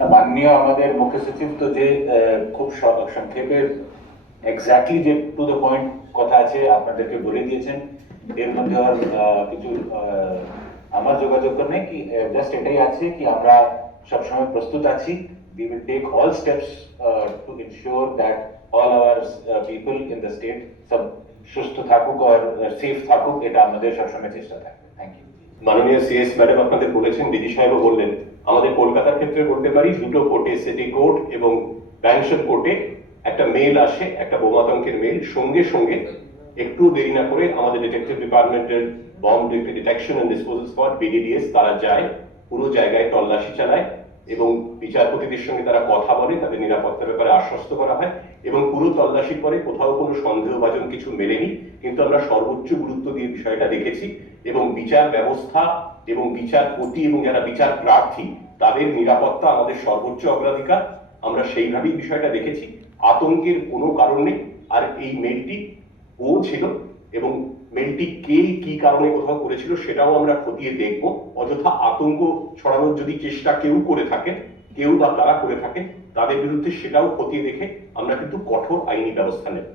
মাননীয় আমাদের মুখ্য সচিব তো যে খুব সংক্ষেপে এক্স্যাক্টলি যে টু দ্য পয়েন্ট কথা আছে আপনাদেরকে বলে দিয়েছেন। এর মধ্যে আর কিছু আমার যোগাযোগ নেই, কি জাস্ট এটাই আছে কি আমরা সবসময় প্রস্তুত আছি। we will take all steps to ensure that all our people in the state সব সুস্থ থাকুক আর সেফ থাকুক, এটা আমাদের সবসময় চেষ্টা থাকবে। Thank you. মাননীয় সিএস ম্যাডাম আপনাদের বলেছেন, ডিজি সাহেবও বললেন, আমাদের কলকাতার ক্ষেত্রে বলতে পারি দুটো কোর্টে, সিটি কোর্ট এবং ব্যাংশন কোর্টে একটা মেল আসে, একটা বোমাতঙ্কের মেল, সঙ্গে সঙ্গে একটু দেরি না করে আমাদের ডিটেকটিভ ডিপার্টমেন্টের bomb detection and disposal squad BDDS তারা যায়, পুরো জায়গায় তল্লাশি চালায় এবং বিচারপতিদের সঙ্গে তারা কথা বলে, তাদের নিরাপত্তার ব্যাপারে আশ্বস্ত করা হয় এবং পুরো তল্লাশির পরে কোথাও কোনো সন্দেহভাজন কিছু মেলেনি। কিন্তু আমরা সর্বোচ্চ গুরুত্ব দিয়ে বিষয়টা দেখেছি এবং বিচার ব্যবস্থা এবং বিচারপতি এবং যারা বিচার প্রার্থী তাদের নিরাপত্তা আমাদের সর্বোচ্চ অগ্রাধিকার। আমরা সেইভাবেই বিষয়টা দেখেছি, আতঙ্কের কোনো কারণ নেই। আর এই মেলটি ও ছিল এবং মেলটি কে কি কারণে কোথাও করেছিল সেটাও আমরা খতিয়ে দেখব। অযথা আতঙ্ক ছড়ানোর যদি চেষ্টা কেউ করে থাকে, কেউ বা তারা করে থাকে, তাদের বিরুদ্ধে সেটাও খতিয়ে দেখে আমরা কিন্তু কঠোর আইনি ব্যবস্থা নেব।